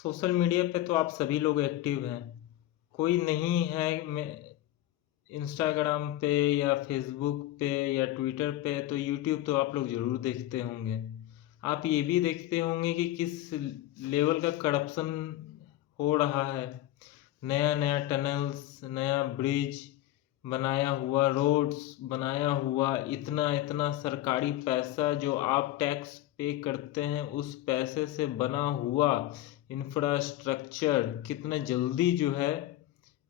Social media पे तो आप सभी लोग एक्टिव हैं। कोई नहीं है मैं इंस्टाग्राम पे या फेसबुक पे या ट्विटर पे, तो यूट्यूब तो आप लोग ज़रूर देखते होंगे। आप ये भी देखते होंगे कि किस लेवल का करप्शन हो रहा है। नया नया टनल्स, नया ब्रिज बनाया हुआ, रोड्स बनाया हुआ, इतना इतना सरकारी पैसा जो आप टैक्स पे करते हैं, उस पैसे से बना हुआ इंफ्रास्ट्रक्चर कितना जल्दी जो है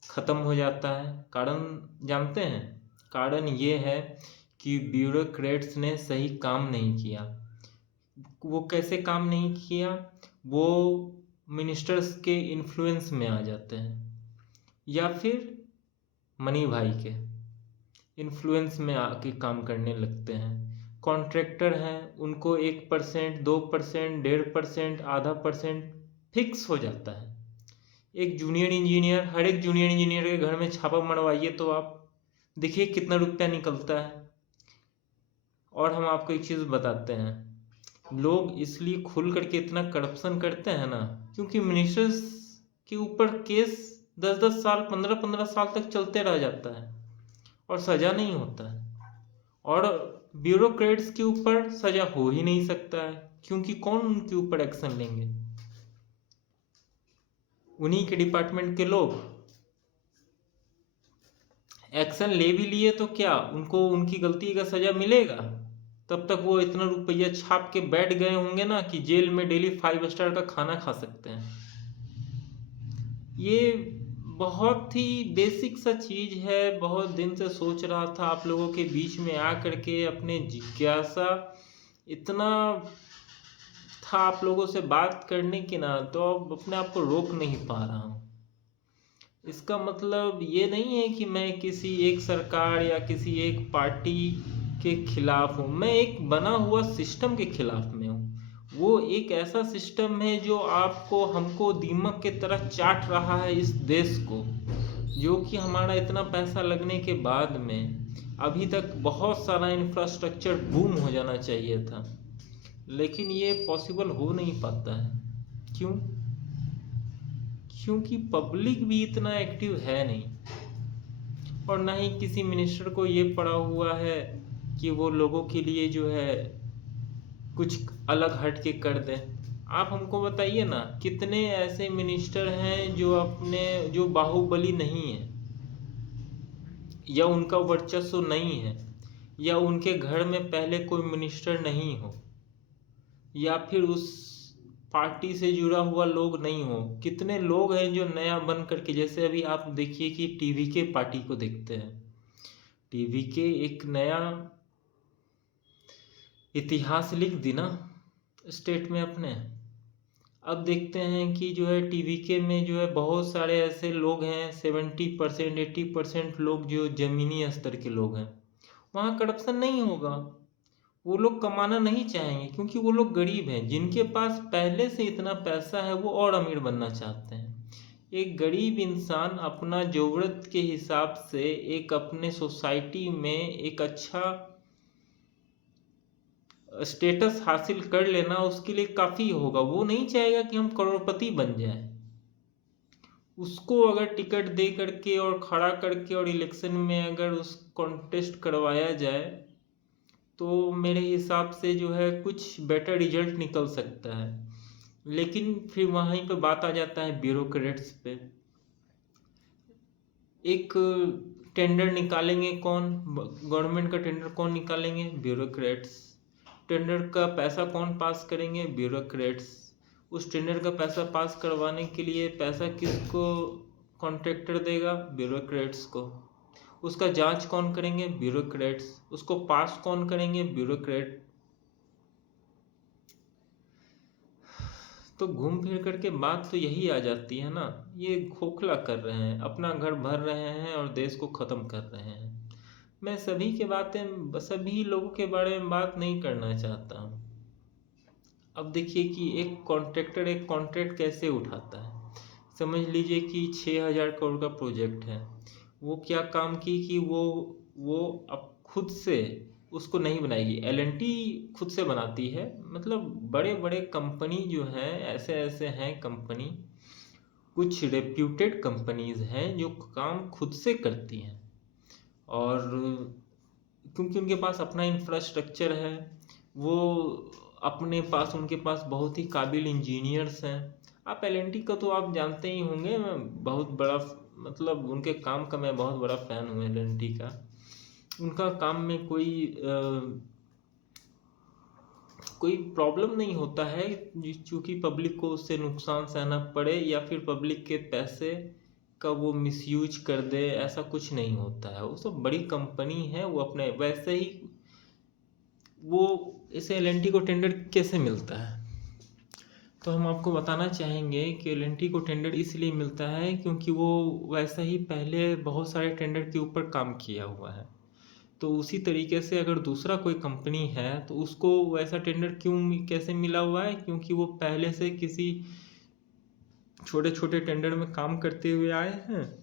ख़त्म हो जाता है। कारण जानते हैं? कारण ये है कि ब्यूरोक्रेट्स ने सही काम नहीं किया। वो कैसे काम नहीं किया? वो मिनिस्टर्स के इन्फ्लुएंस में आ जाते हैं, या फिर मनी भाई के इन्फ्लुएंस में आके काम करने लगते हैं। कॉन्ट्रैक्टर हैं, उनको 1%, 2%, 1.5%, आधा परसेंट फिक्स हो जाता है। एक जूनियर इंजीनियर, हर एक जूनियर इंजीनियर के घर में छापा मरवाइए तो आप देखिए कितना रुपया निकलता है। और हम आपको एक चीज़ बताते हैं, लोग इसलिए खुल करके इतना करप्शन करते हैं ना, क्योंकि मिनिस्टर्स के ऊपर केस 10-10 साल, 15-15 साल तक चलते रह जाता है और सज़ा नहीं होता है। और ब्यूरोक्रेट्स के ऊपर सज़ा हो ही नहीं सकता है, क्योंकि कौन उनके ऊपर एक्शन लेंगे? उन्हीं के डिपार्टमेंट के लोग। एक्शन ले भी लिए तो क्या उनको उनकी गलती का सज़ा मिलेगा? तब तक वो इतना रुपया छाप के बैठ गए होंगे ना कि जेल में डेली 5 स्टार का खाना खा सकते हैं। ये बहुत ही बेसिक सा चीज़ है। बहुत दिन से सोच रहा था आप लोगों के बीच में आ करके, अपने जिज्ञासा इतना था आप लोगों से बात करने की ना, तो अब अपने आप को रोक नहीं पा रहा हूँ। इसका मतलब ये नहीं है कि मैं किसी एक सरकार या किसी एक पार्टी के खिलाफ हूँ। मैं एक बना हुआ सिस्टम के खिलाफ में हूँ। वो एक ऐसा सिस्टम है जो आपको, हमको दीमक के तरह चाट रहा है, इस देश को, जो कि हमारा इतना पैसा लगने के बाद में अभी तक बहुत सारा इंफ्रास्ट्रक्चर बूम हो जाना चाहिए था, लेकिन ये पॉसिबल हो नहीं पाता है। क्यों? क्योंकि पब्लिक भी इतना एक्टिव है नहीं, और ना ही किसी मिनिस्टर को ये पड़ा हुआ है कि वो लोगों के लिए जो है कुछ अलग हट के कर दें। आप हमको बताइए ना, कितने ऐसे मिनिस्टर हैं जो बाहुबली नहीं है, या उनका वर्चस्व नहीं है, या उनके घर में पहले कोई मिनिस्टर नहीं हो, या फिर उस पार्टी से जुड़ा हुआ लोग नहीं हो। कितने लोग हैं जो नया बन करके, जैसे अभी आप देखिए कि टीवी के पार्टी को देखते हैं, टीवी के एक नया इतिहास लिख दी ना स्टेट में अपने। अब देखते हैं कि जो है टीवी के में जो है बहुत सारे ऐसे लोग हैं, 70%, 80% लोग जो ज़मीनी स्तर के लोग हैं। वहाँ करप्शन नहीं होगा। वो लोग कमाना नहीं चाहेंगे, क्योंकि वो लोग गरीब हैं। जिनके पास पहले से इतना पैसा है वो और अमीर बनना चाहते हैं। एक गरीब इंसान अपना ज़रूरत के हिसाब से एक अपने सोसाइटी में एक अच्छा स्टेटस हासिल कर लेना उसके लिए काफ़ी होगा। वो नहीं चाहेगा कि हम करोड़पति बन जाएं। उसको अगर टिकट दे करके और खड़ा करके और इलेक्शन में अगर उस कॉन्टेस्ट करवाया जाए, तो मेरे हिसाब से जो है कुछ बेटर रिजल्ट निकल सकता है। लेकिन फिर वहीं पे बात आ जाता है ब्यूरोक्रेट्स पे। एक टेंडर निकालेंगे कौन? गवर्नमेंट का टेंडर कौन निकालेंगे? ब्यूरोक्रेट्स। टेंडर का पैसा कौन पास करेंगे? ब्यूरोक्रेट्स। उस टेंडर का पैसा पास करवाने के लिए पैसा किसको कॉन्ट्रैक्टर देगा? ब्यूरोक्रेट्स को। उसका जांच कौन करेंगे? ब्यूरोक्रेट्स। उसको पास कौन करेंगे? ब्यूरोक्रेट। तो घूम फिर करके बात तो यही आ जाती है ना, ये खोखला कर रहे हैं, अपना घर भर रहे हैं और देश को ख़त्म कर रहे हैं। मैं सभी लोगों के बारे में बात नहीं करना चाहता हूँ। अब देखिए कि एक कॉन्ट्रैक्टर एक कॉन्ट्रैक्ट कैसे उठाता है। समझ लीजिए कि 6,000 करोड़ का प्रोजेक्ट है। वो क्या काम की कि वो अब खुद से उसको नहीं बनाएगी, एल&टी खुद से बनाती है। मतलब बड़े बड़े कंपनी जो हैं, ऐसे ऐसे हैं कंपनी, कुछ रेप्यूटेड कंपनीज हैं जो काम खुद से करती हैं, और क्योंकि उनके पास अपना इंफ्रास्ट्रक्चर है, वो अपने पास उनके पास बहुत ही काबिल इंजीनियर्स हैं। आप एल&टी का तो आप जानते ही होंगे, मैं बहुत बड़ा, मतलब उनके काम का मैं बहुत बड़ा फ़ैन हूँ एल&टी का। उनका काम में कोई प्रॉब्लम नहीं होता है, चूँकि पब्लिक को उससे नुकसान सहना पड़े या फिर पब्लिक के पैसे का वो मिसयूज कर दे, ऐसा कुछ नहीं होता है। वो सब बड़ी कंपनी है, वो अपने वैसे ही वो इसे एल&टी को टेंडर कैसे मिलता है, तो हम आपको बताना चाहेंगे कि एल&टी को टेंडर इसलिए मिलता है क्योंकि वो वैसे ही पहले बहुत सारे टेंडर के ऊपर काम किया हुआ है। तो उसी तरीके से अगर दूसरा कोई कंपनी है तो उसको वैसा टेंडर कैसे मिला हुआ है, क्योंकि वो पहले से किसी छोटे छोटे टेंडर में काम करते हुए आए हैं,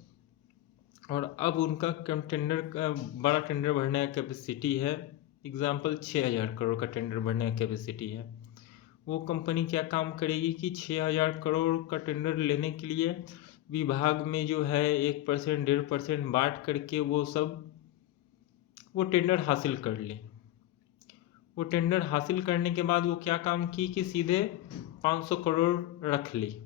और अब उनका टेंडर का बड़ा टेंडर भरने का कैपेसिटी है। एग्जाम्पल 6,000 करोड़ का टेंडर भरने का कैपेसिटी है। वो कंपनी क्या काम करेगी कि 6,000 करोड़ का टेंडर लेने के लिए विभाग में जो है 1% 1.5% बांट करके वो टेंडर हासिल कर ले। वो टेंडर हासिल करने के बाद वो क्या काम की कि सीधे 500 करोड़ रख ली,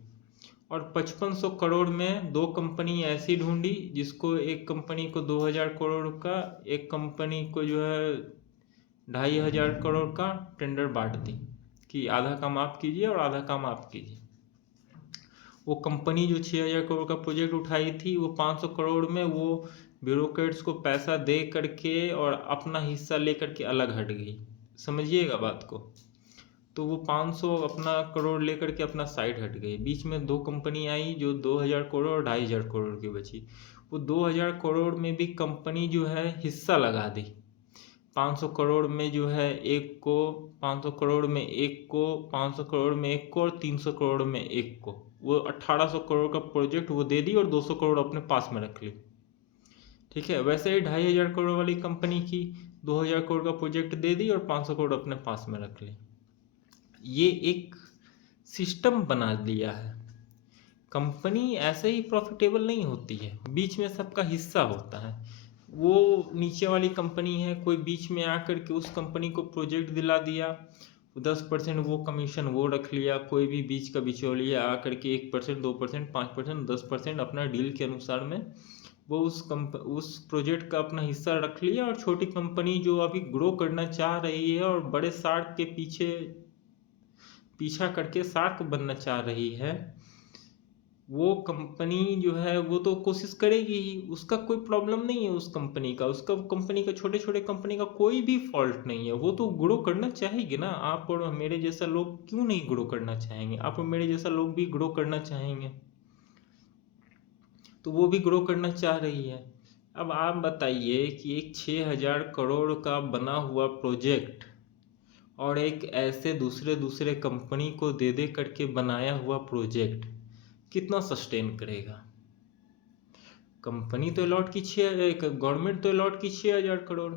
और 5500 करोड़ में दो कंपनी ऐसी ढूंढी जिसको, एक कंपनी को 2,000 करोड़ का, एक कंपनी को जो है 2,500 करोड़ का टेंडर बांट दी कि आधा काम आप कीजिए और आधा काम आप कीजिए। वो कंपनी जो 6,000 करोड़ का प्रोजेक्ट उठाई थी, वो 500 करोड़ में वो ब्यूरोक्रेट्स को पैसा दे करके और अपना हिस्सा ले करके अलग हट गई। समझिएगा बात को। तो वो 500 अपना करोड़ ले करके अपना साइड हट गई। बीच में दो कंपनी आई जो 2,000 करोड़ और 2,500 करोड़ की बची। वो 2,000 करोड़ में भी कंपनी जो है हिस्सा लगा दी। 500 करोड़ में जो है एक को, 500 करोड़ में एक को, 500 करोड़ में एक को और 300 करोड़ में एक को, वो 1,800 करोड़ का प्रोजेक्ट वो दे दी और 200 करोड़ अपने पास में रख ली। ठीक है, वैसे ही 2,500 करोड़ वाली कंपनी की 2,000 करोड़ का प्रोजेक्ट दे दी और 500 करोड़ अपने पास में रख ली। ये एक सिस्टम बना दिया है। कंपनी ऐसे ही प्रॉफिटेबल नहीं होती है, बीच में सबका हिस्सा होता है। वो नीचे वाली कंपनी है, कोई बीच में आकर के उस कंपनी को प्रोजेक्ट दिला दिया, 10% वो कमीशन वो रख लिया। कोई भी बीच का बिचौलिया आकर के 1%, 2%, 5%, 10% अपना डील के अनुसार में वो उस प्रोजेक्ट का अपना हिस्सा रख लिया। और छोटी कंपनी जो अभी ग्रो करना चाह रही है और बड़े शार्क के पीछा करके शार्क बनना चाह रही है, वो कंपनी जो है वो तो कोशिश करेगी ही, उसका कोई प्रॉब्लम नहीं है। उस कंपनी का, उसका कंपनी का, छोटे छोटे कंपनी का कोई भी फॉल्ट नहीं है। वो तो ग्रो करना चाहेगी ना। आप और मेरे जैसा लोग क्यों नहीं ग्रो करना चाहेंगे? आप और मेरे जैसा लोग भी ग्रो करना चाहेंगे, तो वो भी ग्रो करना चाह रही है। अब आप बताइए कि एक 6,000 करोड़ का बना हुआ प्रोजेक्ट और एक ऐसे दूसरे दूसरे कंपनी को दे दे करके बनाया हुआ प्रोजेक्ट कितना सस्टेन करेगा? कंपनी तो अलॉट की गवर्नमेंट तो अलॉट की 6,000 करोड़।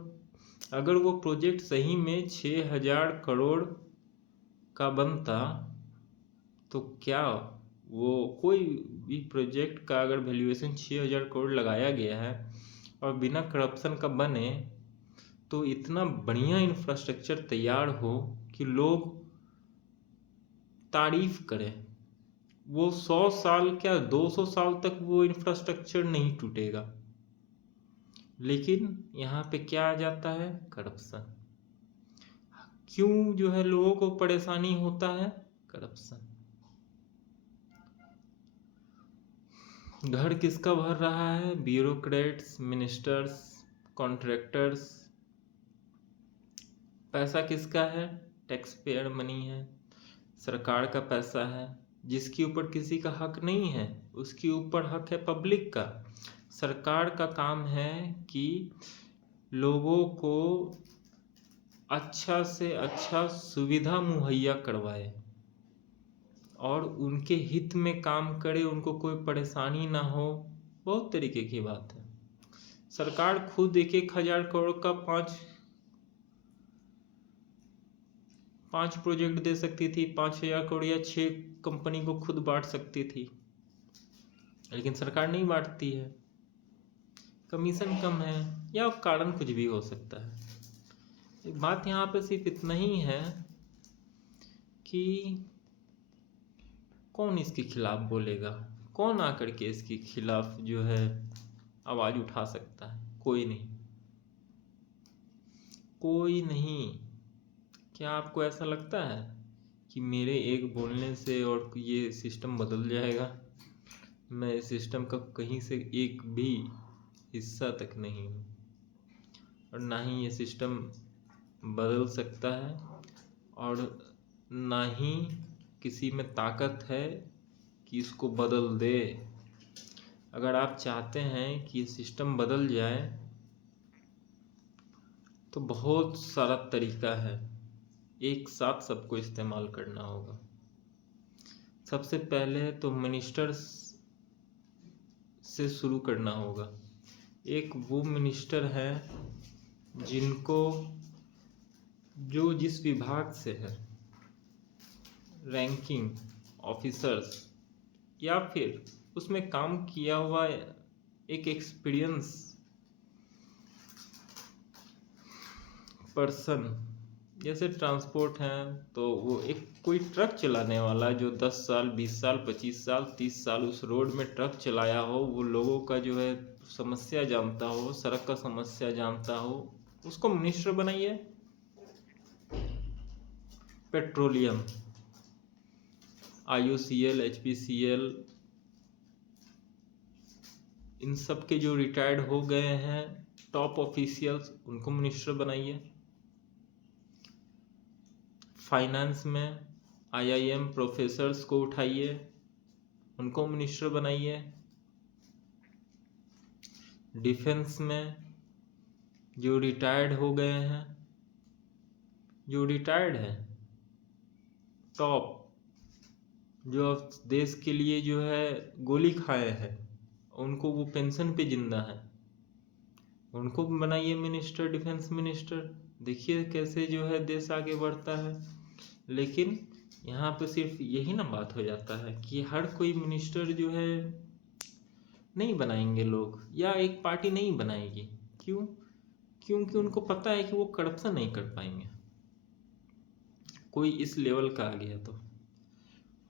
अगर वो प्रोजेक्ट सही में 6,000 करोड़ का बनता तो क्या वो, कोई भी प्रोजेक्ट का अगर वैल्यूएशन 6,000 करोड़ लगाया गया है और बिना करप्शन का बने, तो इतना बढ़िया इंफ्रास्ट्रक्चर तैयार हो कि लोग तारीफ करें। वो 100 साल क्या 200 साल तक वो इंफ्रास्ट्रक्चर नहीं टूटेगा। लेकिन यहाँ पे क्या आ जाता है? करप्शन। क्यों जो है लोगों को परेशानी होता है? करप्शन। घर किसका भर रहा है? Bureaucrats, ministers, contractors. पैसा किसका है? टैक्स पेयर मनी है, सरकार का पैसा है, जिसके ऊपर किसी का हक नहीं है, उसके ऊपर हक है पब्लिक का। सरकार का काम है कि लोगों को अच्छा से अच्छा सुविधा मुहैया करवाए और उनके हित में काम करे, उनको कोई परेशानी ना हो। बहुत तरीके की बात है। सरकार खुद 1,000 करोड़ का 5 प्रोजेक्ट दे सकती थी, 5,000 करोड़ या 6 कंपनी को खुद बांट सकती थी, लेकिन सरकार नहीं बांटती है, कमीशन कम है या कारण कुछ भी हो सकता है। एक बात यहाँ पे सिर्फ इतना ही है कि कौन इसके खिलाफ बोलेगा, कौन आकर के इसके खिलाफ जो है आवाज उठा सकता है? कोई नहीं, कोई नहीं। क्या आपको ऐसा लगता है कि मेरे एक बोलने से और ये सिस्टम बदल जाएगा? मैं इस सिस्टम का कहीं से एक भी हिस्सा तक नहीं हूँ, और ना ही ये सिस्टम बदल सकता है, और ना ही किसी में ताकत है कि इसको बदल दे। अगर आप चाहते हैं कि ये सिस्टम बदल जाए तो बहुत सारा तरीका है, एक साथ सबको इस्तेमाल करना होगा। सबसे पहले तो मिनिस्टर्स से शुरू करना होगा। एक वो मिनिस्टर है जिनको जो जिस विभाग से है, रैंकिंग ऑफिसर्स या फिर उसमें काम किया हुआ एक एक्सपीरियंस पर्सन, जैसे ट्रांसपोर्ट है तो वो एक कोई ट्रक चलाने वाला जो 10 साल 20 साल 25 साल 30 साल उस रोड में ट्रक चलाया हो, वो लोगों का जो है समस्या जानता हो, सड़क का समस्या जानता हो, उसको मिनिस्टर बनाइए। पेट्रोलियम, IOCL, HPCL, इन सब के जो रिटायर्ड हो गए हैं टॉप ऑफिशियल्स, उनको मिनिस्टर बनाइए। फाइनेंस में IIM प्रोफेसर्स को उठाइए, उनको मिनिस्टर बनाइए। डिफेंस में जो रिटायर्ड हो गए हैं, जो रिटायर्ड हैं टॉप, जो अब देश के लिए जो है गोली खाए हैं, उनको वो पेंशन पे जिंदा है, उनको बनाइए मिनिस्टर, डिफेंस मिनिस्टर। देखिए कैसे जो है देश आगे बढ़ता है। लेकिन यहाँ पे सिर्फ यही ना बात हो जाता है कि हर कोई मिनिस्टर जो है नहीं बनाएंगे लोग, या एक पार्टी नहीं बनाएगी। क्यों? क्योंकि उनको पता है कि वो करप्शन नहीं कर पाएंगे। कोई इस लेवल का आ गया तो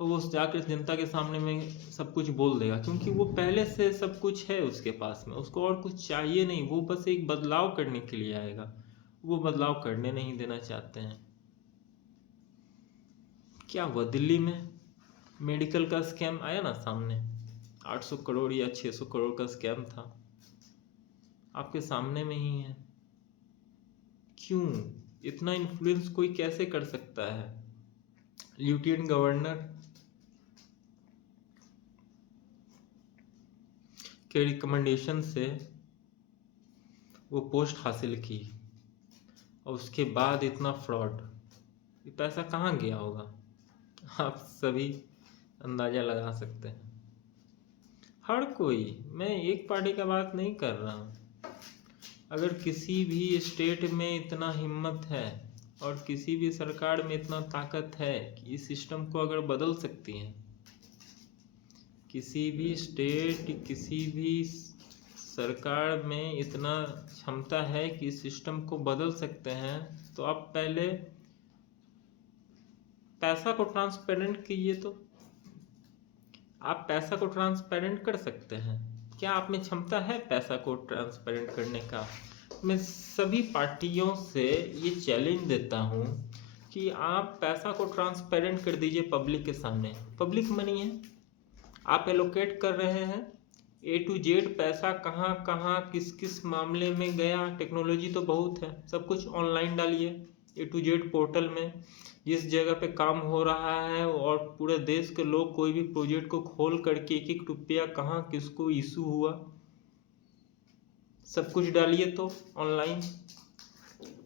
वो जाकर जनता के सामने में सब कुछ बोल देगा, क्योंकि वो पहले से सब कुछ है उसके पास में, उसको और कुछ चाहिए नहीं। वो बस एक बदलाव करने के लिए आएगा, वो बदलाव करने नहीं देना चाहते हैं। क्या हुआ दिल्ली में मेडिकल का स्कैम आया ना सामने, 800 करोड़ या 600 करोड़ का स्कैम था, आपके सामने में ही है। क्यों इतना इन्फ्लुएंस कोई कैसे कर सकता है? लेफ्टिनेंट गवर्नर के रिकमेंडेशन से वो पोस्ट हासिल की, और उसके बाद इतना फ्रॉड, ये पैसा कहाँ गया होगा? आप सभी अंदाजा लगा सकते हैं। हर कोई, मैं एक पार्टी का बात नहीं कर रहा हूँ। अगर किसी भी स्टेट में इतना हिम्मत है और किसी भी सरकार में इतना ताकत है कि इस सिस्टम को अगर बदल सकती है, किसी भी स्टेट, किसी भी सरकार में इतना क्षमता है कि इस सिस्टम को बदल सकते हैं, तो आप पहले पैसा को ट्रांसपेरेंट कीजिए। तो आप पैसा को ट्रांसपेरेंट कर सकते हैं। क्या आप में क्षमता है पैसा को ट्रांसपेरेंट करने का? मैं सभी पार्टियों से ये चैलेंज देता हूँ कि आप पैसा को ट्रांसपेरेंट कर दीजिए पब्लिक के सामने। पब्लिक मनी है, आप एलोकेट कर रहे हैं, A to Z पैसा कहाँ कहाँ किस किस मामले में गया। टेक्नोलॉजी तो बहुत है, सब कुछ ऑनलाइन डालिए A to Z पोर्टल में, जिस जगह पे काम हो रहा है, और पूरे देश के लोग कोई भी प्रोजेक्ट को खोल करके एक एक रुपया कहाँ किसको इशू हुआ सब कुछ डालिए। तो ऑनलाइन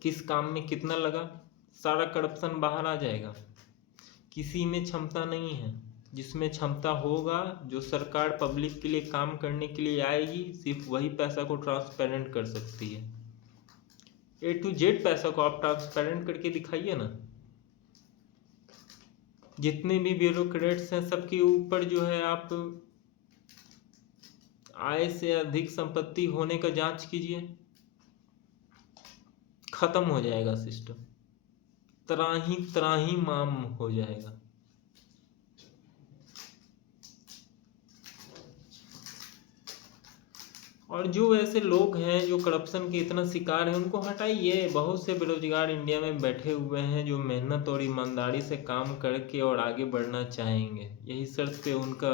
किस काम में कितना लगा, सारा करप्शन बाहर आ जाएगा। किसी में क्षमता नहीं है, जिसमें क्षमता होगा, जो सरकार पब्लिक के लिए काम करने के लिए आएगी, सिर्फ वही पैसा को ट्रांसपेरेंट कर सकती है। A to Z पैसा को आप ट्रांसपेरेंट करके दिखाइए ना। जितने भी ब्यूरोक्रेट्स हैं सबके ऊपर जो है आप आय से अधिक संपत्ति होने का जांच कीजिए, खत्म हो जाएगा सिस्टम, त्राही माम हो जाएगा। और जो ऐसे लोग हैं जो करप्शन के इतना शिकार हैं उनको हटाइए। बहुत से बेरोजगार इंडिया में बैठे हुए हैं जो मेहनत और ईमानदारी से काम करके और आगे बढ़ना चाहेंगे, यही शर्त पे उनका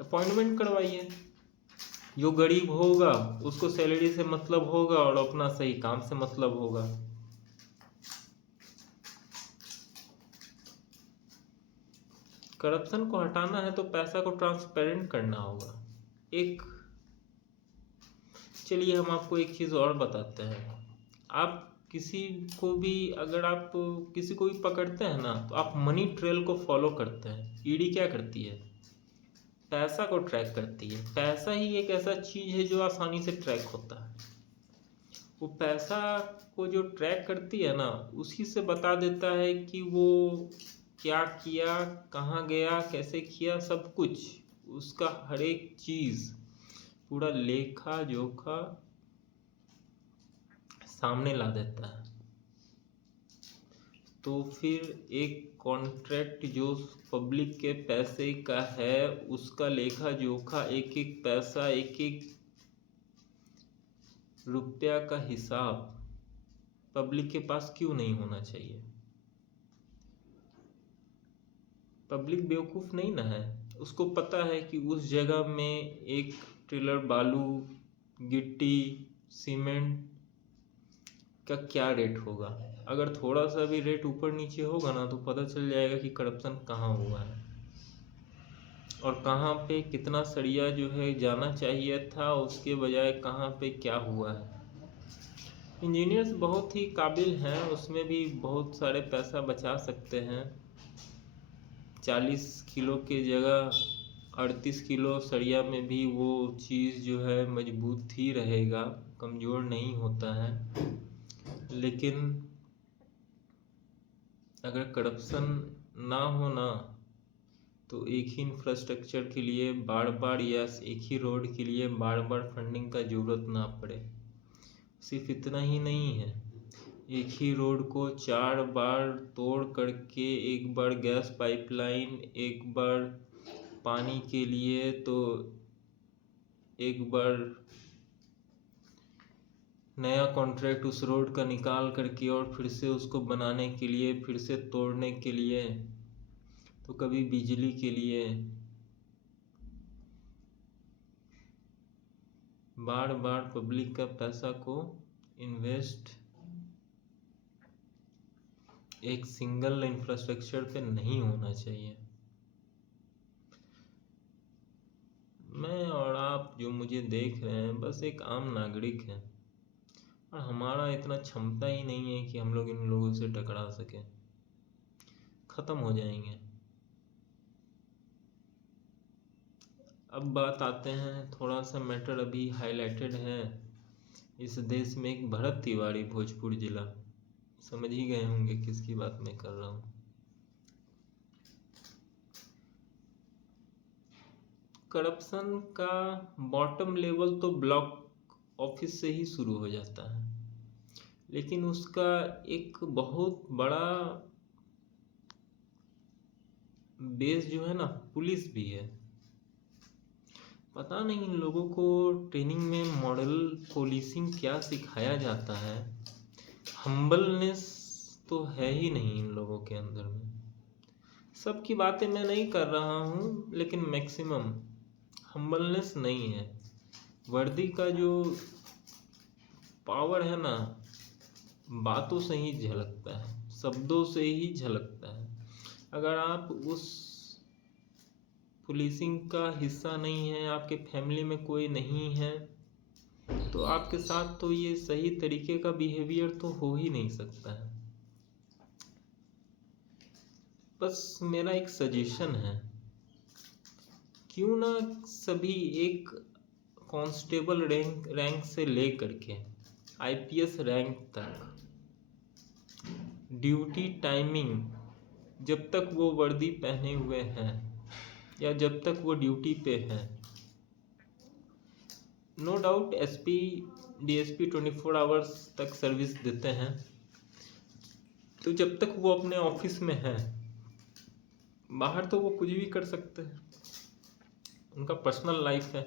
अपॉइंटमेंट करवाइए। जो गरीब होगा उसको सैलरी से मतलब होगा और अपना सही काम से मतलब होगा। करप्शन को हटाना है तो पैसा को ट्रांसपेरेंट करना होगा। चलिए हम आपको एक चीज़ और बताते हैं। आप किसी को भी अगर आप किसी को भी पकड़ते हैं ना तो आप मनी ट्रेल को फॉलो करते हैं। ईडी क्या करती है? पैसा को ट्रैक करती है। पैसा ही एक ऐसा चीज़ है जो आसानी से ट्रैक होता है। वो पैसा को जो ट्रैक करती है ना उसी से बता देता है कि वो क्या किया, कहाँ गया, कैसे किया, सब कुछ उसका हर एक चीज़ पूरा लेखा जोखा सामने ला देता है। तो फिर एक कॉन्ट्रैक्ट जो पब्लिक के पैसे का है उसका लेखा जोखा, एक एक पैसा, एक एक रुपया का हिसाब पब्लिक के पास क्यों नहीं होना चाहिए? पब्लिक बेवकूफ़ नहीं ना है। उसको पता है कि उस जगह में एक ट्रेलर बालू, गिट्टी, सीमेंट का क्या रेट होगा। अगर थोड़ा सा भी रेट ऊपर नीचे होगा ना तो पता चल जाएगा कि करप्शन कहाँ हुआ है और कहाँ पे कितना सरिया जो है जाना चाहिए था उसके बजाय कहाँ पे क्या हुआ है। इंजीनियर्स बहुत ही काबिल हैं, उसमें भी बहुत सारे पैसा बचा सकते हैं। 40 किलो की जगह 38 किलो सरिया में भी वो चीज़ जो है मजबूत ही रहेगा, कमज़ोर नहीं होता है। लेकिन अगर करप्शन ना हो ना तो एक ही इंफ्रास्ट्रक्चर के लिए बार बार या एक ही रोड के लिए बार बार फंडिंग का ज़रूरत ना पड़े। सिर्फ इतना ही नहीं है, एक ही रोड को 4 बार तोड़ करके, एक बार गैस पाइपलाइन, एक बार पानी के लिए, तो एक बार नया कॉन्ट्रैक्ट उस रोड का निकाल करके और फिर से उसको बनाने के लिए, फिर से तोड़ने के लिए, तो कभी बिजली के लिए बार बार पब्लिक का पैसा को इन्वेस्ट एक सिंगल इंफ्रास्ट्रक्चर पे नहीं होना चाहिए। मैं और आप जो मुझे देख रहे हैं बस एक आम नागरिक हैं और हमारा इतना क्षमता ही नहीं है कि हम लोग इन लोगों से टकरा सकें। ख़त्म हो जाएंगे। अब बात आते हैं, थोड़ा सा मैटर अभी हाईलाइटेड है इस देश में, एक भरत तिवारी, भोजपुर जिला। समझ ही गए होंगे किसकी बात मैं कर रहा हूँ। करप्शन का बॉटम लेवल तो ब्लॉक ऑफिस से ही शुरू हो जाता है, लेकिन उसका एक बहुत बड़ा बेस जो है ना पुलिस भी है। पता नहीं इन लोगों को ट्रेनिंग में मॉडल पुलिसिंग क्या सिखाया जाता है। हम्बलनेस तो है ही नहीं इन लोगों के अंदर में। सबकी बातें मैं नहीं कर रहा हूँ लेकिन मैक्सिमम हम्बलनेस नहीं है। वर्दी का जो पावर है ना बातों से ही झलकता है, शब्दों से ही झलकता है। अगर आप उस पुलिसिंग का हिस्सा नहीं है, आपके फैमिली में कोई नहीं है, तो आपके साथ तो ये सही तरीके का बिहेवियर तो हो ही नहीं सकता है। बस मेरा एक सजेशन है, क्यों ना सभी एक कांस्टेबल रैंक से ले करके आईपीएस रैंक तक ड्यूटी टाइमिंग जब तक वो वर्दी पहने हुए हैं या जब तक वो ड्यूटी पे हैं, no doubt SP DSP 24 hours तक सर्विस देते हैं। तो जब तक वो अपने ऑफिस में हैं, बाहर तो वो कुछ भी कर सकते हैं, उनका पर्सनल लाइफ है।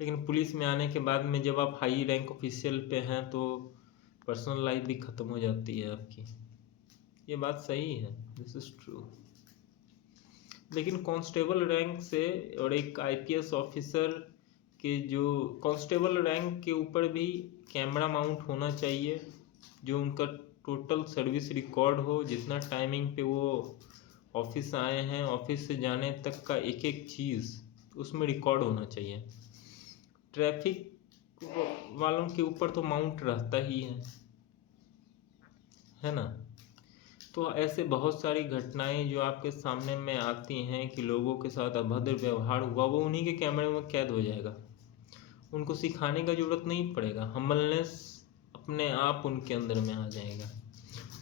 लेकिन पुलिस में आने के बाद में जब आप हाई रैंक ऑफिशियल पे हैं तो पर्सनल लाइफ भी ख़त्म हो जाती है आपकी। ये बात सही है, दिस इज़ ट्रू। लेकिन कांस्टेबल रैंक से और एक आईपीएस ऑफिसर के जो कांस्टेबल रैंक के ऊपर भी कैमरा माउंट होना चाहिए, जो उनका टोटल सर्विस रिकॉर्ड हो, जितना टाइमिंग पे वो ऑफिस आए हैं, ऑफिस से जाने तक का एक एक चीज़ उसमें रिकॉर्ड होना चाहिए। ट्रैफिक वालों के ऊपर तो माउंट रहता ही है ना। तो ऐसे बहुत सारी घटनाएं जो आपके सामने में आती हैं कि लोगों के साथ अभद्र व्यवहार हुआ, वो उन्हीं के कैमरे में कैद हो जाएगा। उनको सिखाने का जरूरत नहीं पड़ेगा, हम्बलनेस अपने आप उनके अंदर में आ जाएगा।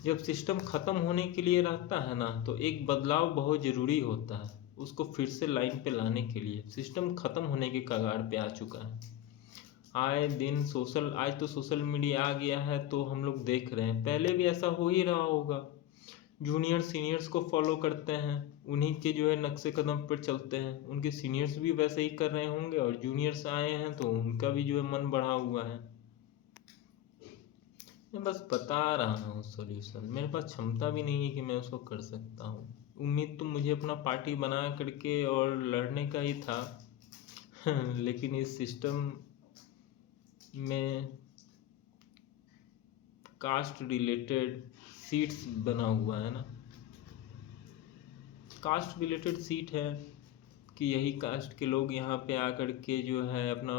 जब सिस्टम ख़त्म होने के लिए रहता है ना, तो एक बदलाव बहुत ज़रूरी होता है उसको फिर से लाइन पे लाने के लिए। सिस्टम ख़त्म होने के कगार पे आ चुका है। आए दिन आज तो सोशल मीडिया आ गया है तो हम लोग देख रहे हैं, पहले भी ऐसा हो ही रहा होगा। जूनियर सीनियर्स को फॉलो करते हैं, उन्हीं के जो है नक्शे कदम पर चलते हैं, उनके सीनियर्स भी वैसे ही कर रहे होंगे और जूनियर्स आए हैं तो उनका भी जो है मन बढ़ा हुआ है। मैं बस बता रहा हूँ सॉल्यूशन, मेरे पास क्षमता भी नहीं है कि मैं उसको कर सकता हूँ। उम्मीद तो मुझे अपना पार्टी बना करके और लड़ने का ही था लेकिन इस सिस्टम में कास्ट रिलेटेड सीट्स बना हुआ है ना, कास्ट रिलेटेड सीट है कि यही कास्ट के लोग यहाँ पे आकर के जो है अपना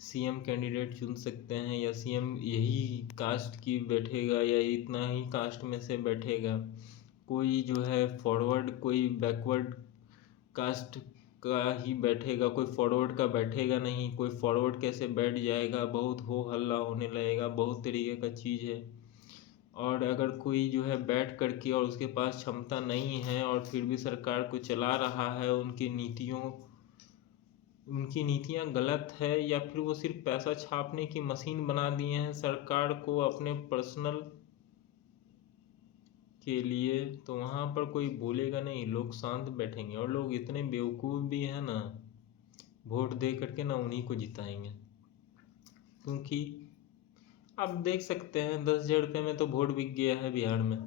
सीएम कैंडिडेट चुन सकते हैं, या सीएम यही कास्ट की बैठेगा या इतना ही कास्ट में से बैठेगा। कोई जो है फॉरवर्ड, कोई बैकवर्ड कास्ट का ही बैठेगा, कोई फॉरवर्ड का बैठेगा नहीं। कोई फॉरवर्ड कैसे बैठ जाएगा, बहुत हो हल्ला होने लगेगा, बहुत तरीके का चीज़ है। और अगर कोई जो है बैठ करके और उसके पास क्षमता नहीं है और फिर भी सरकार को चला रहा है, उनकी नीतियाँ गलत है, या फिर वो सिर्फ पैसा छापने की मशीन बना दिए हैं सरकार को अपने पर्सनल के लिए, तो वहाँ पर कोई बोलेगा नहीं, लोग शांत बैठेंगे। और लोग इतने बेवकूफ़ भी हैं ना, वोट दे करके ना उन्हीं को जिताएंगे। क्योंकि आप देख सकते हैं 10,000 रुपये में तो वोट बिक गया है बिहार में।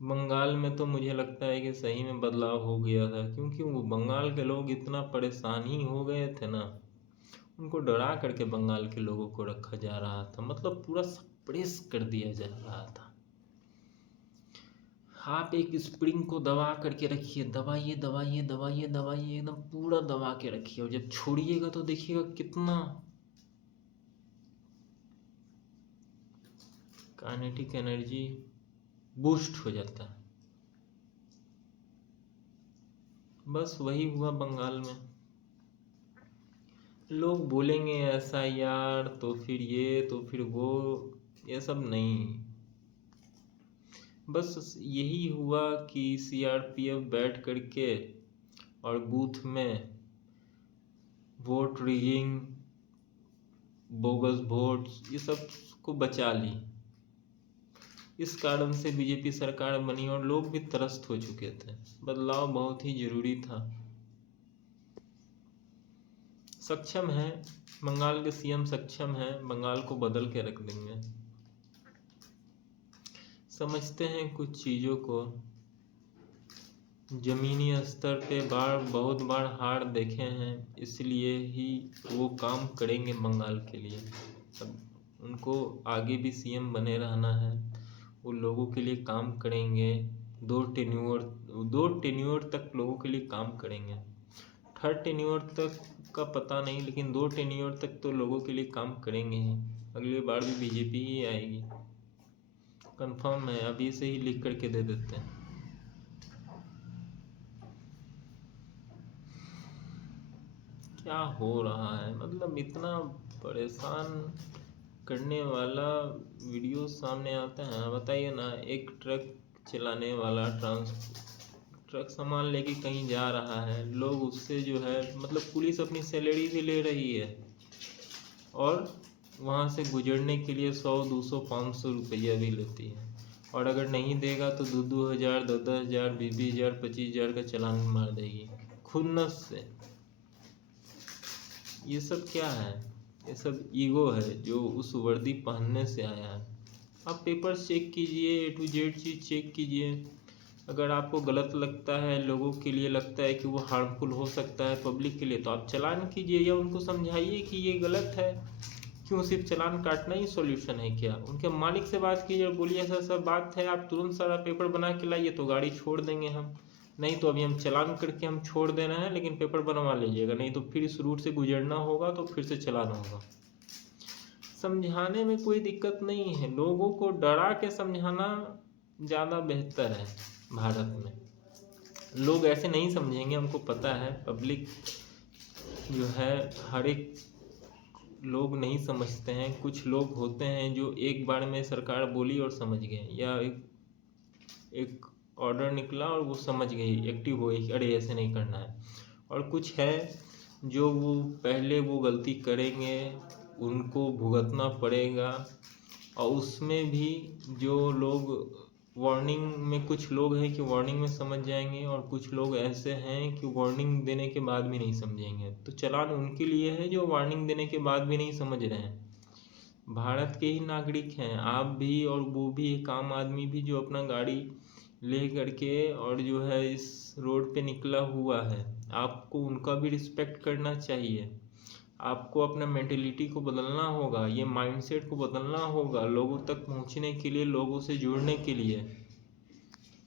बंगाल में तो मुझे लगता है कि सही में बदलाव हो गया था, क्योंकि वो बंगाल के लोग इतना परेशान ही हो गए थे ना, उनको डरा करके बंगाल के लोगों को रखा जा रहा था, मतलब पूरा सप्रेस कर दिया जा रहा था। आप एक स्प्रिंग को दबा करके रखिए, दबाइए दबाइए दबाइए दबाइए, एकदम पूरा दबा के रखिए, और जब छोड़िएगा तो देखिएगा कितना काइनेटिक एनर्जी बूस्ट हो जाता है। बस वही हुआ बंगाल में। लोग बोलेंगे ऐसा यार, तो फिर ये तो फिर वो, ये सब नहीं। बस यही हुआ कि सीआरपीएफ बैठ करके और बूथ में वोट रिगिंग, बोगस वोट्स, ये सब को बचा ली। इस कारण से बीजेपी सरकार बनी और लोग भी त्रस्त हो चुके थे। बदलाव बहुत ही जरूरी था। सक्षम है, बंगाल के सीएम सक्षम है, बंगाल को बदल के रख देंगे। समझते हैं कुछ चीज़ों को, ज़मीनी स्तर पे बहुत बार हार देखे हैं, इसलिए ही वो काम करेंगे बंगाल के लिए। अब उनको आगे भी सीएम बने रहना है, वो लोगों के लिए काम करेंगे। दो टेन्योर तक लोगों के लिए काम करेंगे। थर्ड टेन्योर तक का पता नहीं, लेकिन 2 टेन्योर तक तो लोगों के लिए काम करेंगे ही। अगली बार भी बीजेपी ही आएगी, कंफर्म है, अभी से ही लिख करके दे देते हैं। क्या हो रहा है, मतलब इतना परेशान करने वाला वीडियो सामने आता है। बताइए ना, एक ट्रक चलाने वाला ट्रक सामान लेके कहीं जा रहा है, लोग उससे जो है मतलब पुलिस अपनी सैलरी भी ले रही है और वहाँ से गुजरने के लिए 100, 200, 500 रुपया भी लेती है। और अगर नहीं देगा तो 2-2 हज़ार, 10-10 हज़ार, 20-20 हज़ार, 25 हज़ार का चालान मार देगी खुन्नस से। ये सब क्या है? ये सब ईगो है जो उस वर्दी पहनने से आया है। आप पेपर्स चेक कीजिए, A to Z चीज़ चेक कीजिए। अगर आपको गलत लगता है, लोगों के लिए लगता है कि वो हार्मफुल हो सकता है पब्लिक के लिए, तो आप चालान कीजिए या उनको समझाइए कि ये गलत है। क्यों सिर्फ चालान काटना ही सॉल्यूशन है क्या? उनके मालिक से बात कीजिए और बोलिए ऐसा ऐसा बात है, आप तुरंत सारा पेपर बना के लाइए तो गाड़ी छोड़ देंगे हम। नहीं तो अभी हम चालान करके हम छोड़ दे रहे हैं, लेकिन पेपर बनवा लीजिएगा, नहीं तो फिर इस रूट से गुजरना होगा तो फिर से चालान होगा। समझाने में कोई दिक्कत नहीं है, लोगों को डरा के समझाना ज़्यादा बेहतर है। भारत में लोग ऐसे नहीं समझेंगे, हमको पता है। पब्लिक जो है हर एक लोग नहीं समझते हैं। कुछ लोग होते हैं जो एक बार में सरकार बोली और समझ गए, या एक ऑर्डर निकला और वो समझ गई, एक्टिव हो गई, अरे ऐसे नहीं करना है। और कुछ है जो वो पहले वो गलती करेंगे, उनको भुगतना पड़ेगा। और उसमें भी जो लोग वार्निंग में, कुछ लोग हैं कि वार्निंग में समझ जाएंगे और कुछ लोग ऐसे हैं कि वार्निंग देने के बाद भी नहीं समझेंगे। तो चालान उनके लिए है जो वार्निंग देने के बाद भी नहीं समझ रहे हैं। भारत के ही नागरिक हैं आप भी, और वो भी एक आम आदमी भी जो अपना गाड़ी ले करके और जो है इस रोड पे निकला हुआ है। आपको उनका भी रिस्पेक्ट करना चाहिए। आपको अपना मेंटेलिटी को बदलना होगा, ये माइंडसेट को बदलना होगा, लोगों तक पहुंचने के लिए, लोगों से जुड़ने के लिए।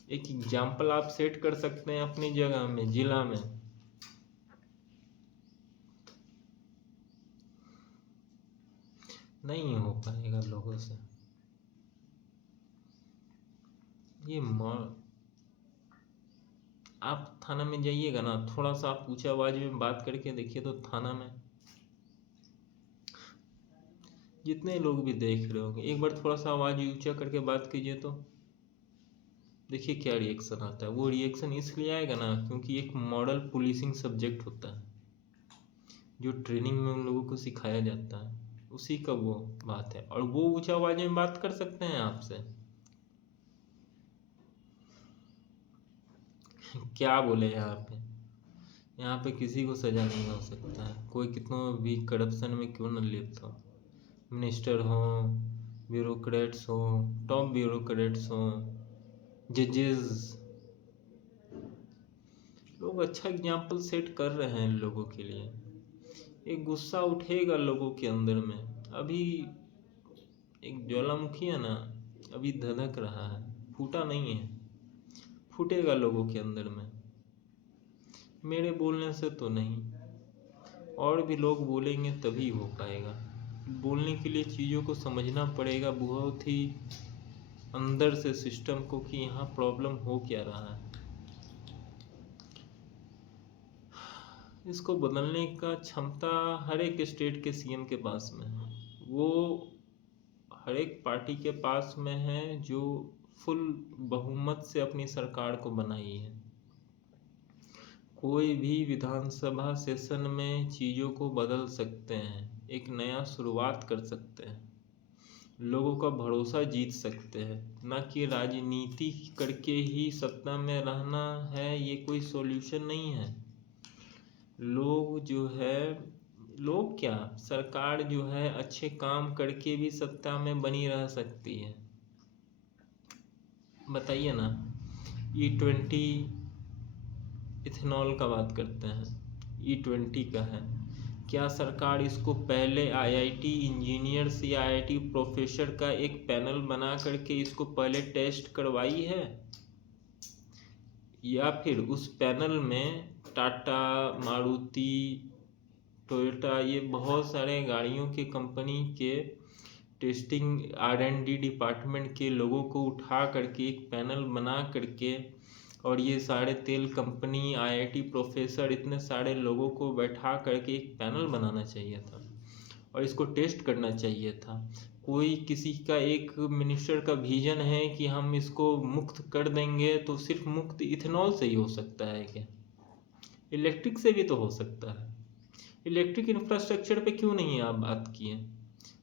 एक एग्जाम्पल आप सेट कर सकते हैं अपनी जगह में, जिला में। नहीं हो पाएगा लोगों से। ये आप थाना में जाइएगा ना, थोड़ा सा आप ऊंची आवाज में बात करके देखिए तो थाना में जितने लोग भी देख रहे होंगे, एक बार थोड़ा सा आवाज ऊंचा करके बात कीजिए तो देखिए क्या रिएक्शन आता है। वो रिएक्शन इसलिए आएगा ना क्योंकि एक मॉडल पुलिसिंग सब्जेक्ट होता है जो ट्रेनिंग में उन लोगों को सिखाया जाता है, उसी का वो बात है। और वो ऊंचा आवाज में बात कर सकते हैं आपसे। क्या बोले यहाँ पे किसी को सजा नहीं हो सकता है, कोई कितना भी करप्शन में क्यों न लिप्त हो। मिनिस्टर हो, ब्यूरोक्रेट्स हो, टॉप ब्यूरोक्रेट्स हो, जजेस, लोग अच्छा एग्जाम्पल सेट कर रहे हैं लोगों के लिए। एक गुस्सा उठेगा लोगों के अंदर में। अभी एक ज्वालामुखी है ना, अभी धधक रहा है, फूटा नहीं है, फूटेगा लोगों के अंदर में। मेरे बोलने से तो नहीं, और भी लोग बोलेंगे तभी हो पाएगा। बोलने के लिए चीज़ों को समझना पड़ेगा बहुत ही अंदर से सिस्टम को, कि यहाँ प्रॉब्लम हो क्या रहा है। इसको बदलने का क्षमता हर एक स्टेट के सीएम के पास में है। वो हर एक पार्टी के पास में है जो फुल बहुमत से अपनी सरकार को बनाई है। कोई भी विधानसभा सेशन में चीज़ों को बदल सकते हैं, एक नया शुरुआत कर सकते हैं, लोगों का भरोसा जीत सकते हैं। ना कि राजनीति करके ही सत्ता में रहना है, ये कोई सॉल्यूशन नहीं है। लोग जो है, लोग क्या, सरकार जो है अच्छे काम करके भी सत्ता में बनी रह सकती है। बताइए ना, E20 इथेनॉल का बात करते हैं, E20 का है, क्या सरकार इसको पहले आईआईटी इंजीनियर्स या आईआईटी प्रोफेसर का एक पैनल बना करके इसको पहले टेस्ट करवाई है? या फिर उस पैनल में टाटा, मारुति, टोयोटा, ये बहुत सारे गाड़ियों के कंपनी के टेस्टिंग R&D डिपार्टमेंट के लोगों को उठा करके एक पैनल बना करके, और ये सारे तेल कंपनी, आईआईटी प्रोफेसर, इतने सारे लोगों को बैठा करके एक पैनल बनाना चाहिए था। और इसको टेस्ट करना चाहिए था। कोई किसी का एक मिनिस्टर का विजन है कि हम इसको मुक्त कर देंगे, तो सिर्फ मुक्त इथेनॉल से ही हो सकता है क्या? इलेक्ट्रिक से भी तो हो सकता है। इलेक्ट्रिक इंफ्रास्ट्रक्चर पे क्यों नहीं आप बात किए,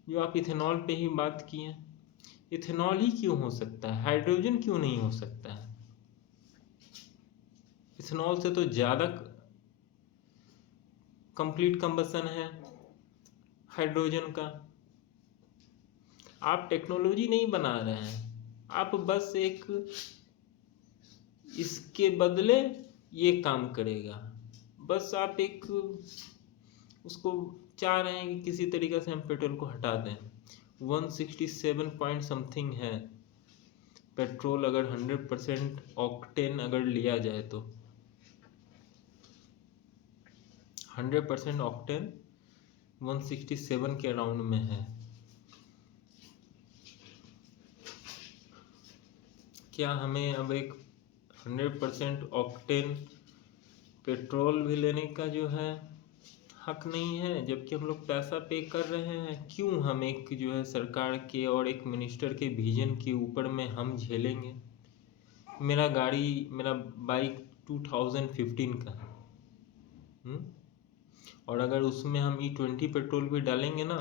जो आप इथेनॉल पे ही बात किए? इथेनॉल ही क्यों हो सकता है, हाइड्रोजन क्यों नहीं हो सकता है? इथेनॉल से तो ज़्यादा कंप्लीट कंबसन है हाइड्रोजन का। आप टेक्नोलॉजी नहीं बना रहे हैं, आप बस एक इसके बदले ये काम करेगा, बस आप एक उसको चाह रहे हैं कि किसी तरीके से हम पेट्रोल को हटा दें। 167 पॉइंट समथिंग है पेट्रोल, अगर 100% ऑक्टेन अगर लिया जाए तो 100% ऑक्टेन 167 के अराउंड में है। क्या हमें अब एक 100% ऑक्टेन पेट्रोल भी लेने का जो है हक नहीं है, जबकि हम लोग पैसा पे कर रहे हैं? क्यों हम एक जो है सरकार के और एक मिनिस्टर के विजन के ऊपर में हम झेलेंगे? मेरा बाइक 2015 का है, और अगर उसमें हम E20 पेट्रोल भी डालेंगे ना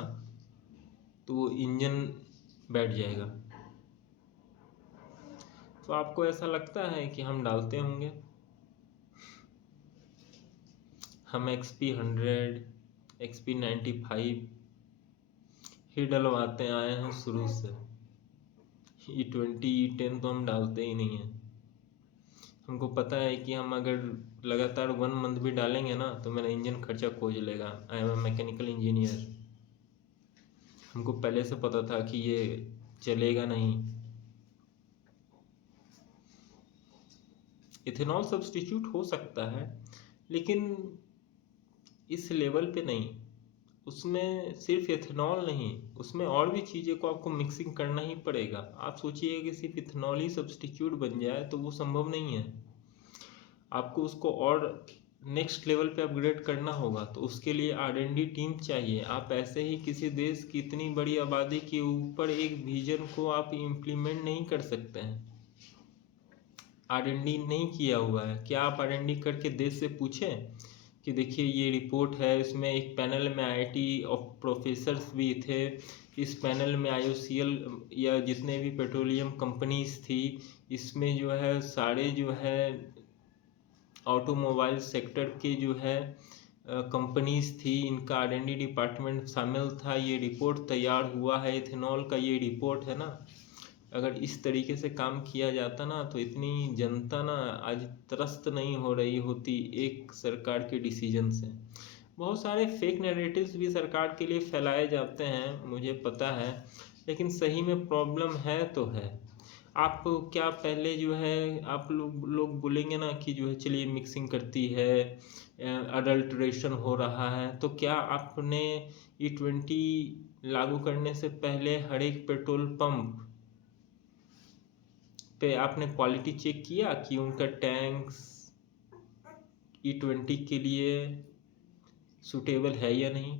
तो वो इंजन बैठ जाएगा। तो आपको ऐसा लगता है कि हम डालते होंगे? हम XP100 XP95 ही डलवाते आए हैं शुरू से। E20 E10 तो हम डालते ही नहीं हैं। हमको पता है कि हम अगर लगातार 1 मंथ भी डालेंगे ना तो मेरा इंजन खर्चा खोज लेगा। I am a mechanical engineer, हमको पहले से पता था कि ये चलेगा नहीं। इथेनॉल सब्स्टिट्यूट हो सकता है, लेकिन इस लेवल पे नहीं। उसमें सिर्फ इथेनॉल नहीं, उसमें और भी चीज़ें को आपको मिक्सिंग करना ही पड़ेगा। आप सोचिए कि सिर्फ इथेनॉल ही सब्स्टिट्यूट बन जाए तो वो संभव नहीं है। आपको उसको और नेक्स्ट लेवल पे अपग्रेड करना होगा, तो उसके लिए R&D टीम चाहिए। आप ऐसे ही किसी देश की इतनी बड़ी आबादी के ऊपर एक विजन को आप इम्प्लीमेंट नहीं कर सकते हैं। R&D नहीं किया हुआ है। क्या आप R&D करके देश से पूछें कि देखिए ये रिपोर्ट है, इसमें एक पैनल में IIT और प्रोफेसर्स भी थे, इस पैनल में IOCL या जितने भी पेट्रोलियम कंपनीज थी, इसमें जो है सारे जो है ऑटोमोबाइल सेक्टर के जो है कंपनीज थी, इनका R&D डिपार्टमेंट शामिल था, ये रिपोर्ट तैयार हुआ है, इथेनॉल का ये रिपोर्ट है ना। अगर इस तरीके से काम किया जाता ना तो इतनी जनता ना आज त्रस्त नहीं हो रही होती एक सरकार के डिसीजन से। बहुत सारे फेक नैरेटिव्स भी सरकार के लिए फैलाए जाते हैं, मुझे पता है, लेकिन सही में प्रॉब्लम है तो है। आप क्या पहले जो है आप लोग बोलेंगे ना कि जो है चलिए मिक्सिंग करती है, अडल्ट्रेशन हो रहा है, तो क्या आपने E20 लागू करने से पहले हर एक पेट्रोल पंप पे आपने क्वालिटी चेक किया कि उनका टैंक्स E20 के लिए सूटेबल है या नहीं?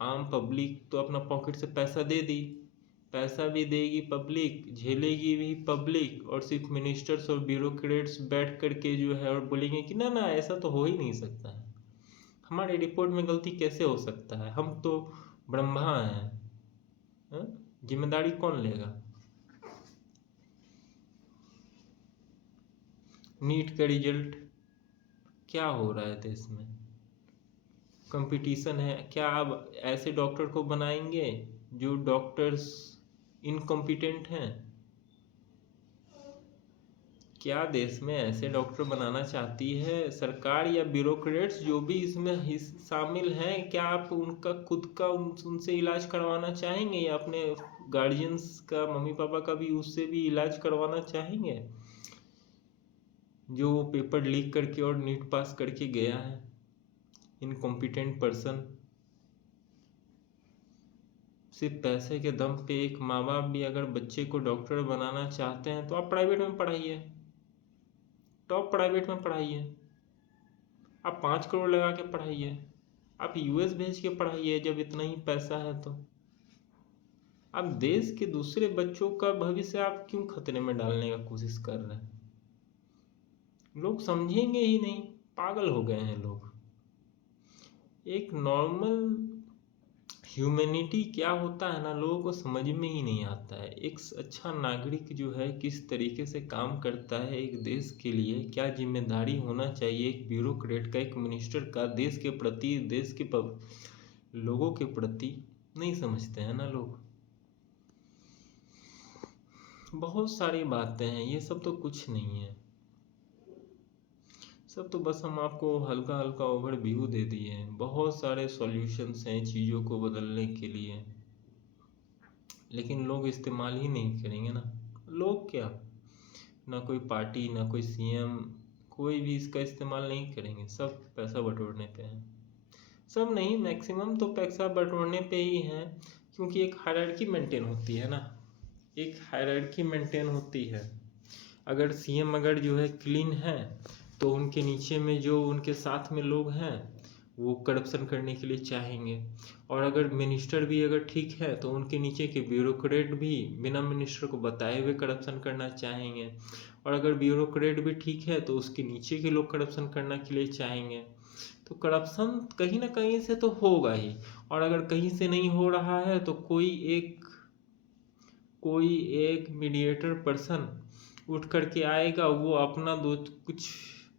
आम पब्लिक तो अपना पॉकेट से पैसा दे दी, पैसा भी देगी पब्लिक, झेलेगी भी पब्लिक, और सिर्फ मिनिस्टर्स और ब्यूरोक्रेट्स बैठ करके जो है और बोलेंगे कि ना ना ऐसा तो हो ही नहीं सकता है, हमारे रिपोर्ट में गलती कैसे हो सकता है, हम तो ब्रह्मा हैं, जिम्मेदारी कौन लेगा? नीट का रिजल्ट क्या हो रहा है देश में? कंपटीशन है, क्या आप ऐसे डॉक्टर को बनाएंगे जो डॉक्टर्स इनकॉम्पिटेंट हैं? क्या देश में ऐसे डॉक्टर बनाना चाहती है सरकार या ब्यूरोक्रेट्स जो भी इसमें शामिल हैं? क्या आप उनका खुद का उनसे इलाज करवाना चाहेंगे या अपने गार्जियंस का, मम्मी पापा का भी उससे भी इलाज करवाना चाहेंगे जो पेपर लीक करके और नीट पास करके गया है? Incompetent person. सिर्फ पैसे के दम पे एक माँ बाप भी अगर बच्चे को डॉक्टर बनाना चाहते हैं तो आप प्राइवेट में पढ़ाइए, टॉप प्राइवेट में पढ़ाइए, आप 5 करोड़ लगा के पढ़ाइए, आप यूएस भेज के पढ़ाइए जब इतना ही पैसा है तो। आप देश के दूसरे बच्चों का भविष्य आप क्यों खतरे में डालने का कोशिश कर रहे हैं? लोग समझेंगे ही नहीं, पागल हो गए हैं लोग। एक नॉर्मल ह्यूमैनिटी क्या होता है ना, लोगों को समझ में ही नहीं आता है। एक अच्छा नागरिक जो है किस तरीके से काम करता है, एक देश के लिए क्या जिम्मेदारी होना चाहिए एक ब्यूरोक्रेट का, एक मिनिस्टर का, देश के प्रति, देश के लोगों के प्रति नहीं समझते हैं ना लोग। बहुत सारी बातें हैं, ये सब तो कुछ नहीं है, सब तो बस हम आपको हल्का हल्का ओवरव्यू दे दिए हैं। बहुत सारे सॉल्यूशंस हैं चीज़ों को बदलने के लिए, लेकिन लोग इस्तेमाल ही नहीं करेंगे ना। लोग क्या, ना कोई पार्टी, ना कोई सीएम, कोई भी इसका इस्तेमाल नहीं करेंगे। सब पैसा बटोरने पे हैं, सब नहीं, मैक्सिमम तो पैसा बटोरने पे ही हैं, क्योंकि एक हायरार्की मेंटेन होती है ना, एक हायरार्की मेंटेन होती है। अगर सीएम अगर जो है क्लीन है तो उनके नीचे में जो उनके साथ में लोग हैं वो करप्शन करने के लिए चाहेंगे, और अगर मिनिस्टर भी अगर ठीक है तो उनके नीचे के ब्यूरोक्रेट भी बिना मिनिस्टर को बताए हुए करप्शन करना चाहेंगे, और अगर ब्यूरोक्रेट भी ठीक है तो उसके नीचे के लोग करप्शन करने के लिए चाहेंगे। तो करप्शन कहीं ना कहीं से तो होगा ही, और अगर कहीं से नहीं हो रहा है तो कोई एक मीडिएटर पर्सन उठ करके आएगा, वो अपना दो कुछ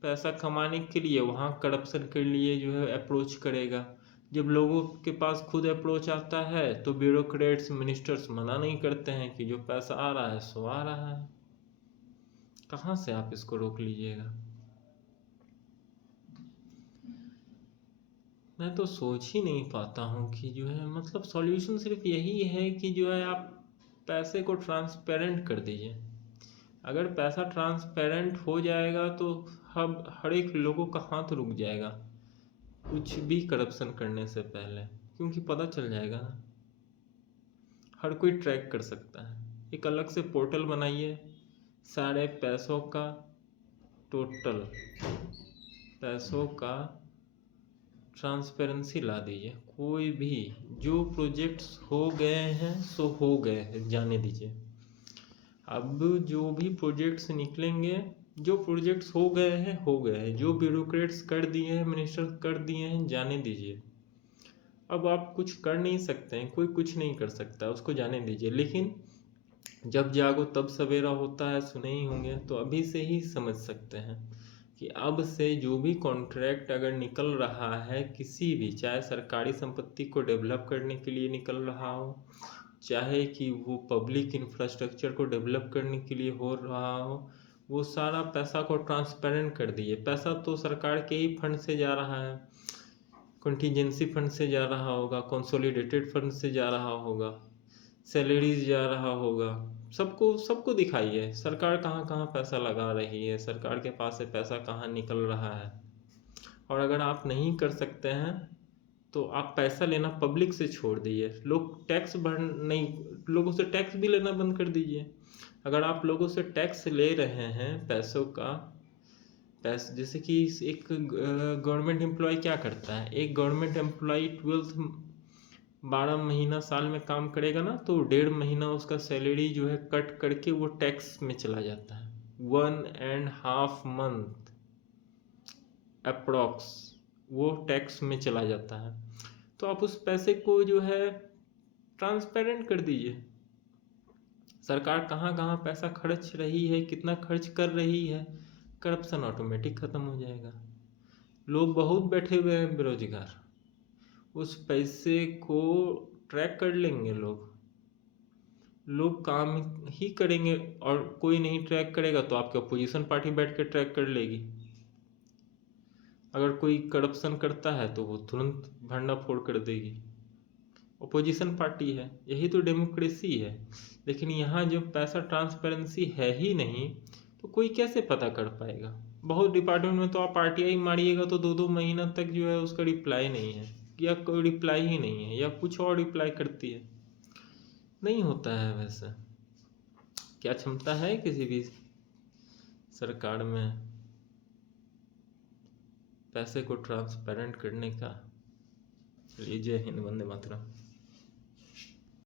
पैसा कमाने के लिए वहाँ करप्शन के लिए जो है अप्रोच करेगा। जब लोगों के पास खुद अप्रोच आता है तो ब्यूरोक्रेट्स, मिनिस्टर्स मना नहीं करते हैं कि जो पैसा आ रहा है सो आ रहा है। कहाँ से आप इसको रोक लीजिएगा? मैं तो सोच ही नहीं पाता हूँ कि जो है, मतलब सॉल्यूशन सिर्फ यही है कि जो है आप पैसे को ट्रांसपेरेंट कर दीजिए। अगर पैसा ट्रांसपेरेंट हो जाएगा तो हर एक लोगों का हाथ रुक जाएगा कुछ भी करप्शन करने से पहले, क्योंकि पता चल जाएगा ना, हर कोई ट्रैक कर सकता है। एक अलग से पोर्टल बनाइए, सारे पैसों का ट्रांसपेरेंसी ला दीजिए। कोई भी जो प्रोजेक्ट्स हो गए हैं सो हो गए हैं, जाने दीजिए। अब जो भी प्रोजेक्ट्स निकलेंगे, जो प्रोजेक्ट्स हो गए हैं हो गए हैं, जो ब्यूरोक्रेट्स कर दिए हैं, मिनिस्टर कर दिए हैं, जाने दीजिए। अब आप कुछ कर नहीं सकते हैं, कोई कुछ नहीं कर सकता, उसको जाने दीजिए। लेकिन जब जागो तब सवेरा होता है, सुने ही होंगे, तो अभी से ही समझ सकते हैं कि अब से जो भी कॉन्ट्रैक्ट अगर निकल रहा है किसी भी, चाहे सरकारी संपत्ति को डेवलप करने के लिए निकल रहा हो, चाहे कि वो पब्लिक इंफ्रास्ट्रक्चर को डेवलप करने के लिए हो रहा हो, वो सारा पैसा को ट्रांसपेरेंट कर दिए। पैसा तो सरकार के ही फंड से जा रहा है, कंटीजेंसी फंड से जा रहा होगा, कंसोलिडेटेड फंड से जा रहा होगा, सैलरीज जा रहा होगा। सबको सबको दिखाइए सरकार कहाँ कहाँ पैसा लगा रही है, सरकार के पास से पैसा कहाँ निकल रहा है। और अगर आप नहीं कर सकते हैं तो आप पैसा लेना पब्लिक से छोड़ दीजिए, लोग टैक्स भर नहीं, लोगों से टैक्स भी लेना बंद कर दीजिए। अगर आप लोगों से टैक्स ले रहे हैं पैसों का, जैसे कि एक गवर्नमेंट एम्प्लॉय क्या करता है, एक गवर्नमेंट एम्प्लॉय 12 महीना साल में काम करेगा ना, तो 1.5 महीना उसका सैलरी जो है कट करके वो टैक्स में चला जाता है। 1.5 मंथ अप्रॉक्स वो टैक्स में चला जाता है। तो आप उस पैसे को जो है ट्रांसपेरेंट कर दीजिए, सरकार कहाँ कहाँ पैसा खर्च रही है, कितना खर्च कर रही है, करप्शन ऑटोमेटिक ख़त्म हो जाएगा। लोग बहुत बैठे हुए हैं बेरोजगार, उस पैसे को ट्रैक कर लेंगे लोग काम ही करेंगे, और कोई नहीं ट्रैक करेगा तो आपकी अपोजिशन पार्टी बैठ के ट्रैक कर लेगी। अगर कोई करप्शन करता है तो वो तुरंत भंडा फोड़ कर देगी, अपोजिशन पार्टी है, यही तो डेमोक्रेसी है। लेकिन यहाँ जब पैसा ट्रांसपेरेंसी है ही नहीं तो कोई कैसे पता कर पाएगा? बहुत डिपार्टमेंट में तो आप RTI मारिएगा तो 2-2 महीना तक जो है उसका रिप्लाई नहीं है, या कोई रिप्लाई ही नहीं है, या कुछ और रिप्लाई करती है, नहीं होता है। वैसे क्या क्षमता है किसी भी सरकार में पैसे को ट्रांसपेरेंट करने का? जय हिंद, वंदे मातरम।